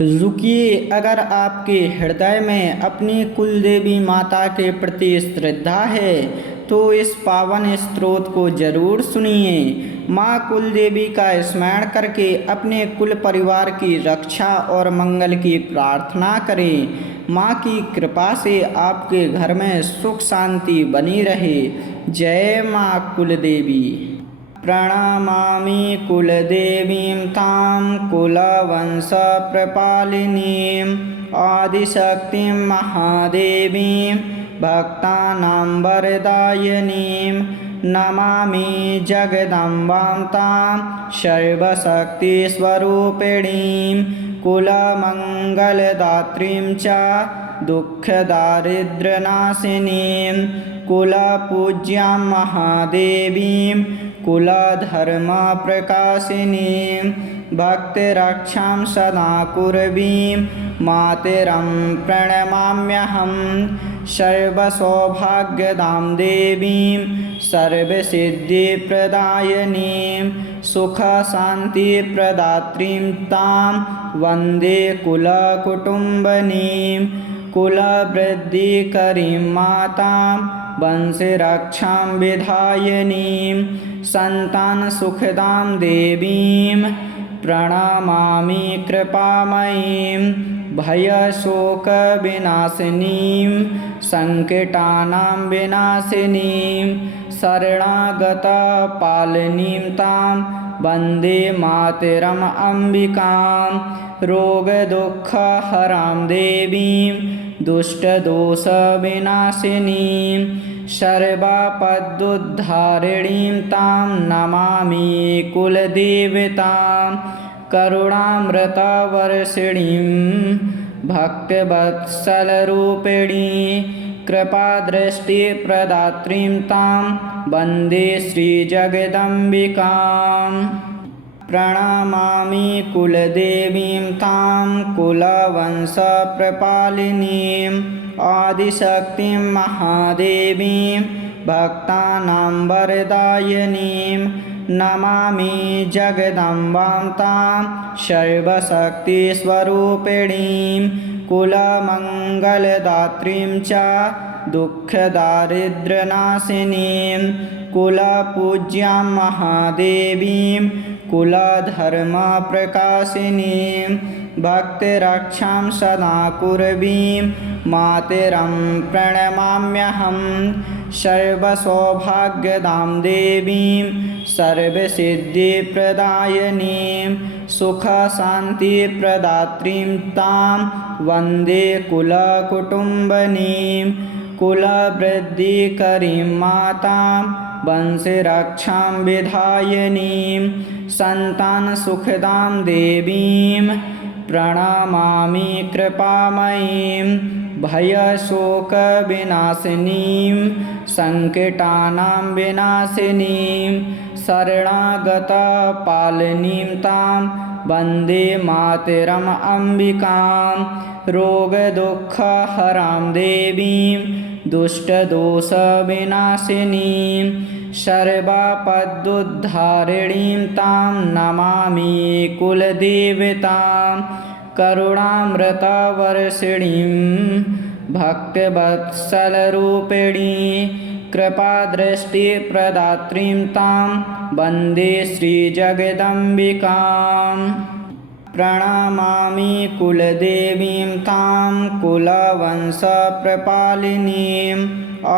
रुकिए, अगर आपके हृदय में अपनी कुलदेवी माता के प्रति श्रद्धा है तो इस पावन स्रोत को जरूर सुनिए। माँ कुलदेवी का स्मरण करके अपने कुल परिवार की रक्षा और मंगल की प्रार्थना करें। माँ की कृपा से आपके घर में सुख शांति बनी रहे। जय माँ कुलदेवी। प्रणमामि कुलदेवीं तां कुलवंश प्रपालिनीं आदिशक्तिं महादेवीं भक्तानां वरदायिनीं नमामि जगदम्बां तां सर्वशक्तिस्वरूपिणीं कुलमङ्गलदात्रीं च दुःखदारिद्र्यनाशिनीं कुलपूज्यां महादेवीं कुलधर्मप्रकाशिनीं भक्तिरक्षां सदा कुर्वीं मातरं प्रणमाम्यहं सर्वसौभाग्यदां देवीं सर्वसिद्धिप्रदायिनीं सुखशान्तिप्रदात्रीं तां वन्दे कुलकुटुम्बिनीं कुलवृद्धिकरीं मातां वंशरक्षां विधायिनीं सन्तानसुखदां देवीं प्रणमामि कृपामयीं भयशोकविनाशिनीं सङ्कटानां विनाशिनीं शरणागतपालिनीं तां वन्दे मातरम् अम्बिकां रोगदुःखहरां देवीं दुष्टदोषविनाशिनीं सर्वापदुद्धारिणीं तां नमामि कुलदेवतां करुणामृतवर्षिणीं भक्तवत्सलरूपिणीं कृपादृष्टिप्रदात्रीं तां वन्दे श्रीजगदम्बिकां प्रणमामि कुलदेवीं तां कुलवंशप्रपालिनीं आदिशक्तिं महादेवीं भक्तानां वरदायिनीं नमामि जगदम्बां तां सर्वशक्तिस्वरूपिणीं कुलमङ्गलदात्रीं च दुःखदारिद्र्यनाशिनीं कुलपूज्यां महादेवीं कुलधर्मप्रकाशिनीं भक्तिरक्षां सदा कुर्वीं मातरं प्रणमाम्यहं सर्वसौभाग्यदां देवीं सर्वसिद्धिप्रदायिनीं सुखशान्तिप्रदात्रीं तां वन्दे कुलकुटुम्बिनीं कुलवृद्धिकरीं मातां वंशरक्षां विधायिनीं सन्तानसुखदां देवीं प्रणमामि कृपामयीं भयशोकविनाशिनीं सङ्कटानां विनाशिनीं शरणागतपालिनीं तां वन्दे मातरम् अम्बिकां रोगदुःखहरां देवीं दुष्टदोषविनाशिनीं सर्वापदुद्धारिणीं तां नमामि कुलदेवतां करुणामृतवर्षिणीं भक्तवत्सलरूपिणीं कृपादृष्टिप्रदात्रीं तां वन्दे श्रीजगदम्बिकां प्रणमामि कुलदेवीं तां कुलवंशप्रपालिनीं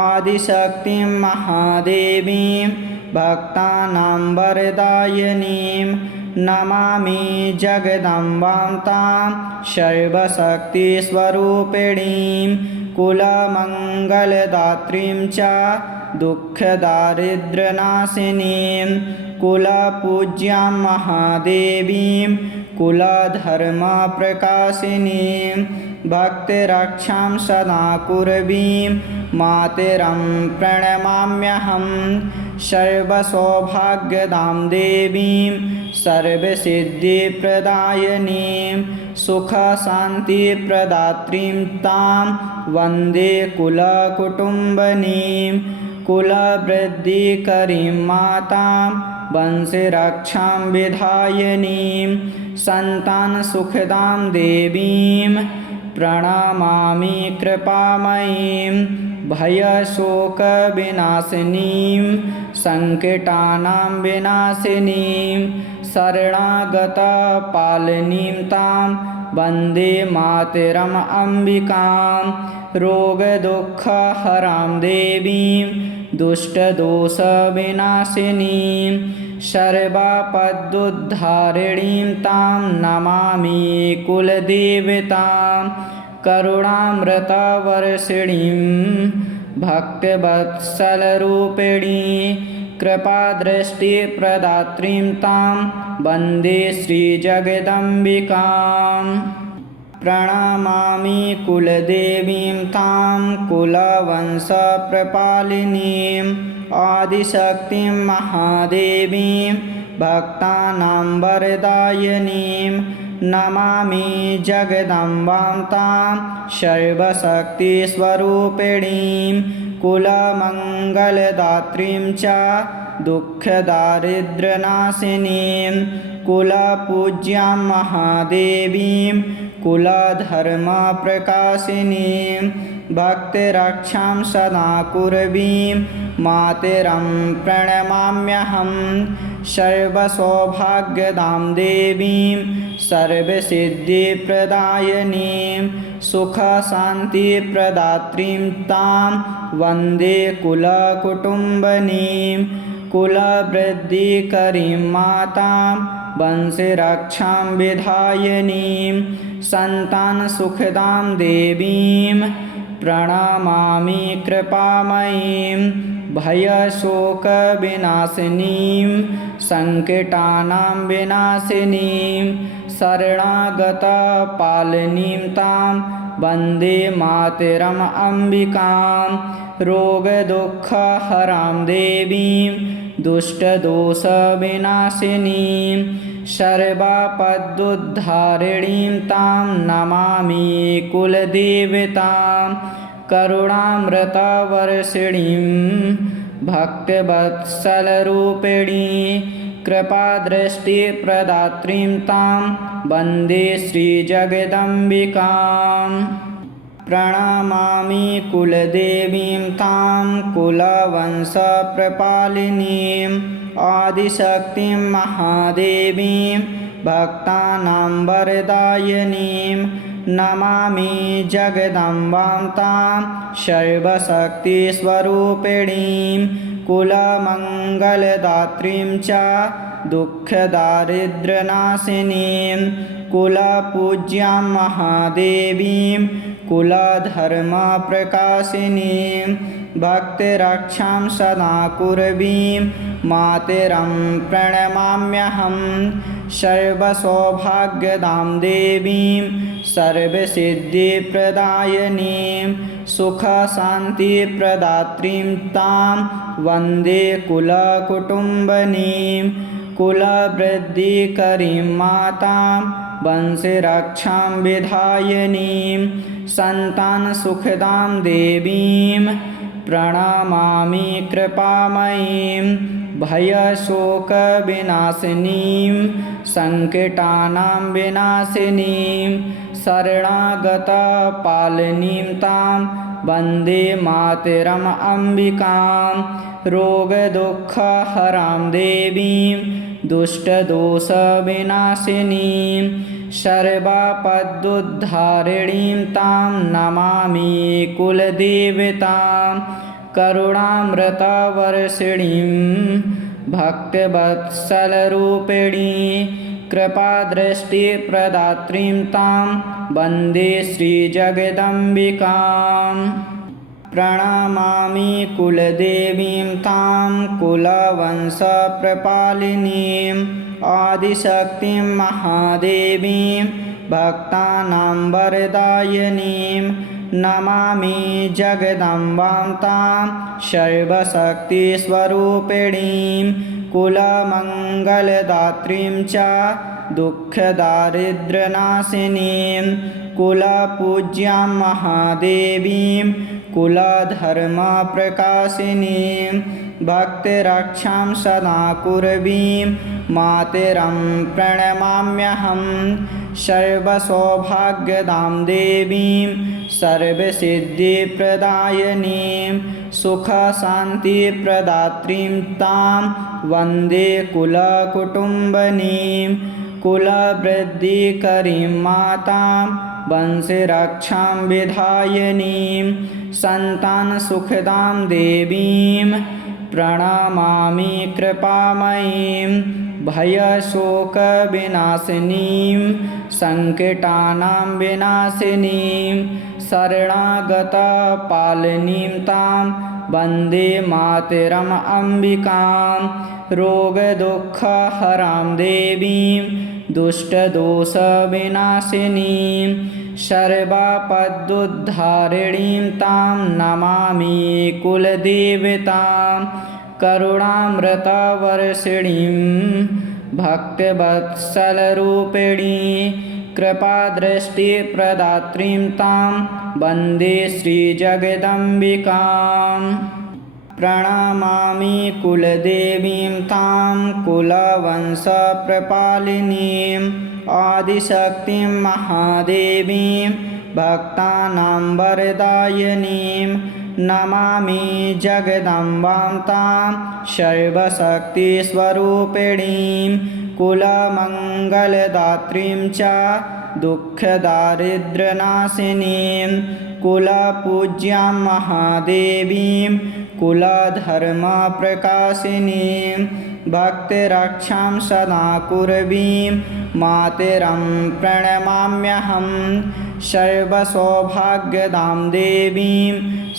आदिशक्तिं महादेवीं भक्तानां वरदायिनीं नमामि जगदम्बां तां सर्वशक्तिस्वरूपिणीं कुलमङ्गलदात्रीं च दुःखदारिद्र्यनाशिनीं कुलपूज्यां महादेवीं कुलधर्मप्रकाशिनीं भक्तिरक्षां सदा कुर्वीं मातरं प्रणमाम्यहं सर्वसौभाग्यदां देवीं सर्वसिद्धिप्रदायिनीं सुखशान्तिप्रदात्रीं तां वन्दे कुलकुटुम्बिनीं कुलवृद्धिकरीं मातां वंशरक्षां विधायिनीं सन्तानसुखदां देवीं प्रणमामि कृपामयीं भयशोकविनाशिनीं सङ्कटानां विनाशिनीं शरणागतपालिनीं तां वन्दे मातरम् अम्बिकां रोगदुःखहरां देवीं दुष्टदोषविनाशिनीं सर्वापदुद्धारिणीं तां नमामि कुलदेवतां करुणामृतवर्षिणीं भक्तवत्सलरूपिणी कृपादृष्टिप्रदात्रीं तां वन्दे श्रीजगदम्बिकां प्रणमामि कुलदेवीं तां कुलवंशप्रपालिनीम् आदिशक्तिं महादेवीं भक्तानां वरदायिनीं नमामि जगदम्बां तां सर्वशक्तिस्वरूपिणीं कुलमङ्गलदात्रीं च दुःखदारिद्र्यनाशिनीं कुलपूज्यां महादेवीं कुलधर्मप्रकाशिनीं भक्तरक्षां सदा कुर्वीं मातरं प्रणमाम्यहं सर्वसौभाग्यदां देवीं सर्वसिद्धिप्रदायिनीं सुखशान्तिप्रदात्रीं तां वन्दे कुलकुटुम्बिनीं कुलवृद्धिकरीं मातां वंशरक्षां विधायिनीं सन्तानसुखदां देवीं प्रणमामि कृपामयीं भयशोकविनाशिनीं सङ्कटानां विनाशिनीं शरणागतपालिनीं तां वन्दे मातरम् अम्बिकां रोगदुःखहरां देवीं दुष्टदोषविनाशिनीं सर्वापदुद्धारिणीं तां नमामि कुलदेवतां करुणामृतवर्षिणीं भक्तवत्सलरूपिणी कृपादृष्टिप्रदात्रीं तां वन्दे श्रीजगदम्बिकां प्रणमामि कुलदेवीं तां कुलवंशप्रपालिनीम् आदिशक्तिं महादेवीं भक्तानां वरदायिनीं नमामि जगदम्बां तां सर्वशक्तिस्वरूपिणीं कुलमङ्गलदात्रीं च दुःखदारिद्र्यनाशिनीं कुलपूज्यां महादेवीं कुलधर्मप्रकाशिनीं भक्तरक्षां सदा कुर्वीं मातरं प्रणमाम्यहं सर्वसौभाग्यदां देवीं सर्वसिद्धिप्रदायिनीं सुखशान्तिप्रदात्रीं तां वन्दे कुलकुटुम्बिनीं कुलवृद्धिकरीं मातां वंशरक्षां विधायिनीं सन्तानसुखदां देवीं प्रणमामि कृपामयीं भयशोकविनाशिनीं सङ्कटानां विनाशिनीं शरणागतपालिनीं तां वन्दे मातरम् अम्बिकां रोगदुःखहरां देवीं दुष्टदोषविनाशिनीं सर्वापदुद्धारिणीं तां नमामि कुलदेवतां करुणामृतवर्षिणीं भक्तवत्सलरूपिणी कृपादृष्टिप्रदात्रीं तां वन्दे श्रीजगदम्बिकां प्रणमामि कुलदेवीं तां कुलवंशप्रपालिनीम् आदिशक्तिं महादेवीं भक्तानां वरदायिनीं नमामि जगदम्बां तां सर्वशक्तिस्वरूपिणीं कुलमङ्गलदात्रीं च दुःखदारिद्र्यनाशिनीं कुलपूज्यां महादेवीं कुलधर्मप्रकाशिनीं भक्तिरक्षां सदा कुर्वीं मातरं प्रणमाम्यहं सर्वसौभाग्यदां देवीं सर्वसिद्धिप्रदायिनीं सुखशान्तिप्रदात्रीं तां वन्दे कुलकुटुम्बिनीं कुलवृद्धिकरीं मातां वंशरक्षां विधायिनीं सन्तानसुखदां देवीं प्रणमामि कृपामयीं भयशोकविनाशिनीं सङ्कटानां विनाशिनीं शरणागतपालिनीं तां वन्दे मातरम् अम्बिकां रोगदुःखहरां देवीं दुष्टदोषविनाशिनीं सर्वापदुद्धारिणीं तां नमामि कुलदेवतां करुणामृतवर्षिणीं भक्तवत्सलरूपिणी कृपादृष्टिप्रदात्रीं तां वन्दे श्रीजगदम्बिकां प्रणमामि कुलदेवीं तां कुलवंशप्रपालिनीं आदिशक्तिं महादेवीं भक्तानां वरदायिनीं नमामि जगदम्बां तां सर्वशक्तिस्वरूपिणीं कुलमङ्गलदात्रीं च दुःखदारिद्र्यनाशिनीं कुलपूज्यां महादेवीं कुलधर्मप्रकाशिनीं भक्तिरक्षां सदा कुर्वीं मातरं प्रणमाम्यहं सर्वसौभाग्यदां देवीं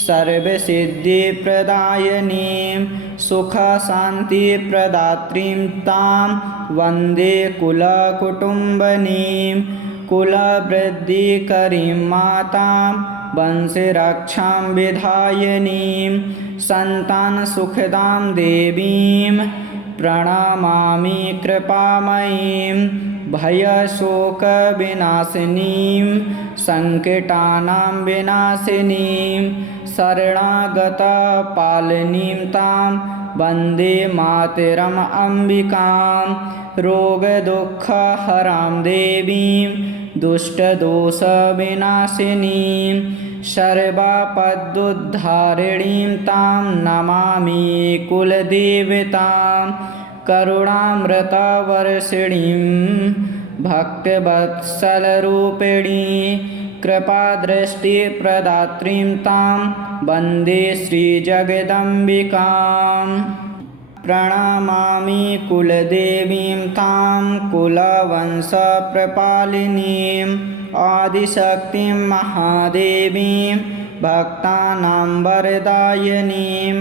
सर्वसिद्धिप्रदायिनीं सुखशान्तिप्रदात्रीं तां वन्दे कुलकुटुम्बिनीं कुलवृद्धिकरीं मातां वंशरक्षां विधायिनीं सन्तानसुखदां देवीं प्रणमामि कृपामयीं भयशोकविनाशिनीं सङ्कटानां विनाशिनीं शरणागतपालिनीं तां वन्दे मातरम् अम्बिकां रोगदुःखहरां देवीं दुष्टदोषविनाशिनीं सर्वापदुद्धारिणीं तां नमामि कुलदेवतां करुणामृतवर्षिणीं भक्तवत्सलरूपिणी कृपादृष्टिप्रदात्रीं तां वन्दे श्रीजगदम्बिकां प्रणमामि कुलदेवीं तां कुलवंशप्रपालिनीं आदिशक्तिं महादेवीं भक्तानां वरदायिनीं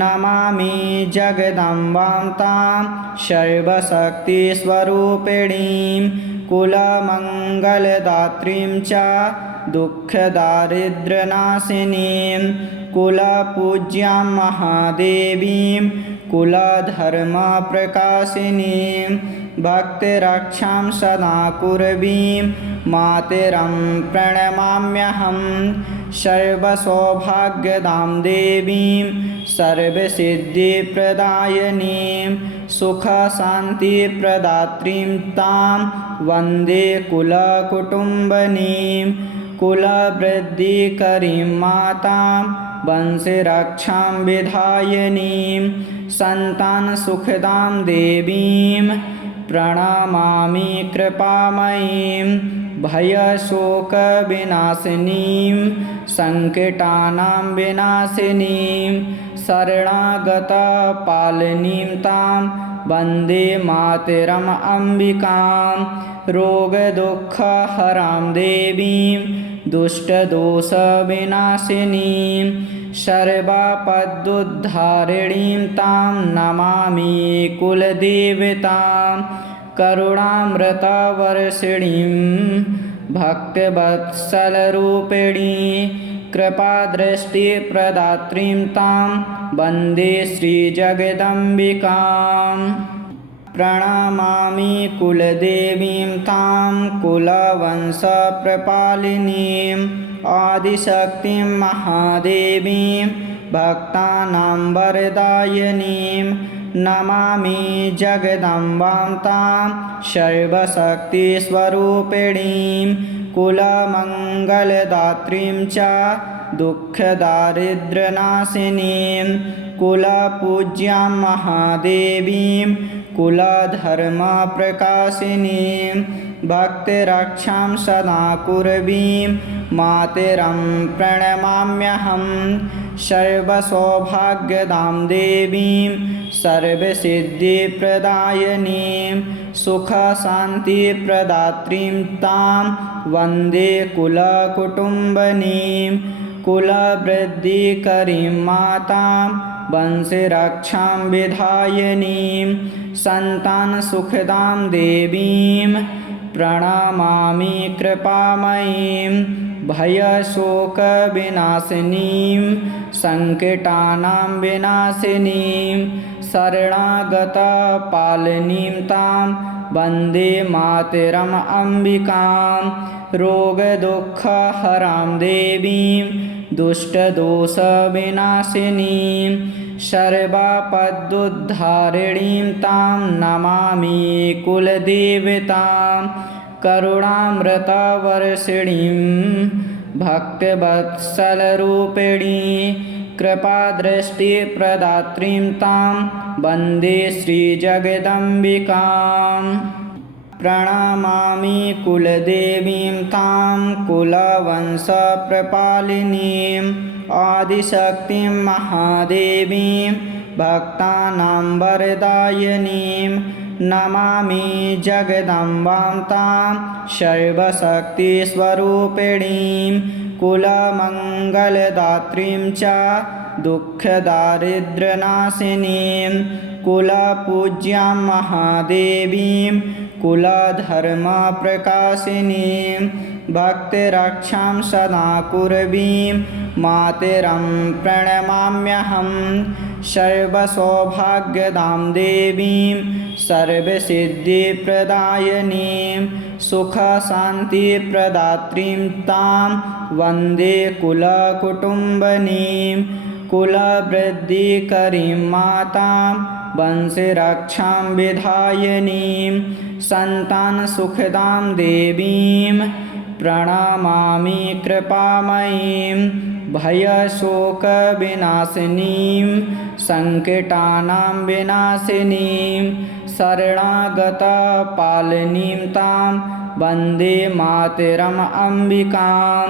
नमामि जगदम्बां तां सर्वशक्तिस्वरूपिणीं कुलमङ्गलदात्रीं च दुःखदारिद्र्यनाशिनीं कुलपूज्यां महादेवीं कुलधर्मप्रकाशिनीं भक्तिरक्षां सदा कुर्वीं मातरं प्रणमाम्यहं सर्वसौभाग्यदां देवीं सर्वसिद्धिप्रदायिनीं सुखशान्तिप्रदात्रीं तां वन्दे कुलकुटुम्बिनीं कुलवृद्धिकरीं मातां वंशरक्षां विधायिनीं सन्तानसुखदां देवीं प्रणमामि कृपामयीं भयशोकविनाशिनीं सङ्कटानां विनाशिनीं शरणागतपालिनीं तां वन्दे मातरम् अम्बिकां रोगदुःखहरां देवीं दुष्टदोषविनाशिनीं सर्वापदुद्धारिणीं तां नमामि कुलदेवतां करुणामृतवर्षिणीं भक्तवत्सलरूपिणी कृपादृष्टिप्रदात्रीं तां वन्दे श्रीजगदम्बिकां प्रणमामि कुलदेवीं तां कुलवंशप्रपालिनीम् आदिशक्तिं महादेवीं भक्तानां वरदायिनीं नमामि जगदम्बां तां सर्वशक्तिस्वरूपिणीं कुलमङ्गलदात्रीं च दुःखदारिद्र्यनाशिनीं कुलपूज्यां महादेवीं कुलधर्मप्रकाशिनीं भक्तिरक्षां सदा कुर्वीं मातरं प्रणमाम्यहं सर्वसौभाग्यदां देवीं सर्वसिद्धिप्रदायिनीं सुखशान्तिप्रदात्रीं तां वन्दे कुलकुटुम्बिनीं कुलवृद्धिकरीं मातां वंशरक्षां विधायिनीं सन्तानसुखदां देवीं प्रणमामि कृपामयीं भयशोकविनाशिनीं सङ्कटानां विनाशिनीं शरणागतपालिनीं तां वन्दे मातरम् अम्बिकां रोगदुःखहरां देवीं दुष्टदोषविनाशिनीं सर्वापदुद्धारिणीं तां नमामि कुलदेवतां करुणामृतवर्षिणीं भक्तवत्सलरूपिणी कृपादृष्टिप्रदात्रीं तां वन्दे श्रीजगदम्बिकाम् प्रणमामि कुलदेवीं तां कुलवंशप्रपालिनीम् आदिशक्तिं महादेवीं भक्तानां वरदायिनीं नमामि जगदम्बां तां सर्वशक्तिस्वरूपिणीं कुलमङ्गलदात्रीं च दुःखदारिद्र्यनाशिनीं कुलपूज्यां महादेवीं कुलधर्मप्रकाशिनीं भक्तिरक्षां सदा कुर्वीं मातरं प्रणमाम्यहं सर्वसौभाग्यदां देवीं सर्वसिद्धिप्रदायिनीं सुखशान्तिप्रदात्रीं तां वन्दे कुलकुटुम्बिनीं कुलवृद्धिकरीं मातां वंशरक्षां विधायिनीं सन्तानसुखदां देवीं प्रणमामि कृपामयीं भयशोकविनाशिनीं सङ्कटानां विनाशिनीं शरणागतपालिनीं तां वन्दे मातरम् अम्बिकां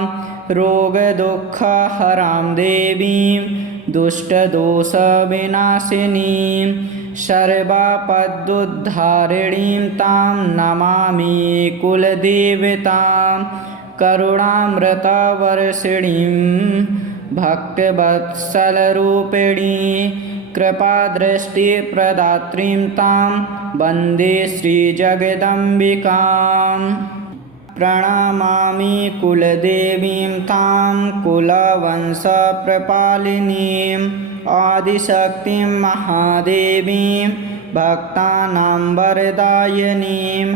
रोगदुःखहरां देवीं दुष्टदोषविनाशिनीं सर्वापदुद्धारिणीं तां नमामि कुलदेवतां करुणामृतवर्षिणीं भक्तवत्सलरूपिणी कृपादृष्टिप्रदात्रीं तां वन्दे श्रीजगदम्बिकाम् प्रणमामि कुलदेवीं तां कुलवंशप्रपालिनीम् आदिशक्तिं महादेवीं भक्तानां वरदायिनीं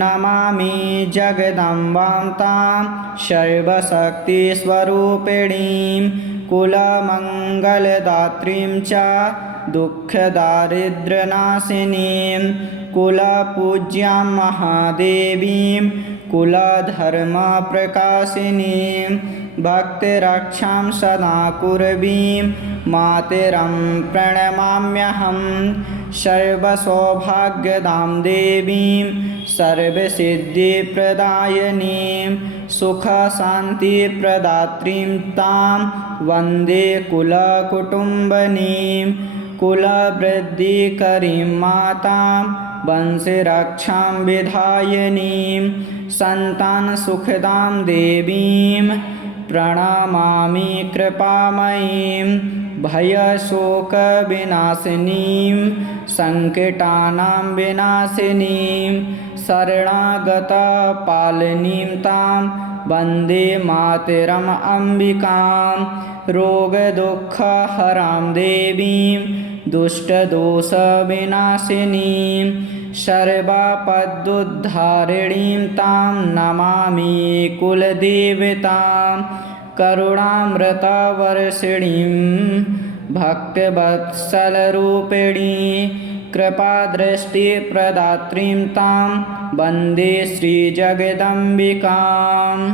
नमामि जगदम्बां तां सर्वशक्तिस्वरूपिणीं कुलमङ्गलदात्रीं च दुःखदारिद्र्यनाशिनीं कुलपूज्यां महादेवीं कुलधर्मप्रकाशिनीं भक्तिरक्षां सदा कुर्वीं मातरं प्रणमाम्यहं सर्वसौभाग्यदां देवीं सर्वसिद्धिप्रदायिनीं सुखशान्तिप्रदात्रीं तां वन्दे कुलकुटुम्बिनीं कुलवृद्धिकरीं मातां वंशरक्षां विधायिनीं सन्तानसुखदां देवीं प्रणमामि कृपामयीं भयशोकविनाशिनीं सङ्कटानां विनाशिनीं शरणागतपालिनीं तां वन्दे मातरम् अम्बिकां रोगदुःखहरां देवीं दुष्टदोषविनाशिनीं सर्वापदुद्धारिणीं तां नमामि कुलदेवतां करुणामृतवर्षिणीं भक्तवत्सलरूपिणी कृपादृष्टिप्रदात्रीं तां वन्दे श्रीजगदम्बिकाम्।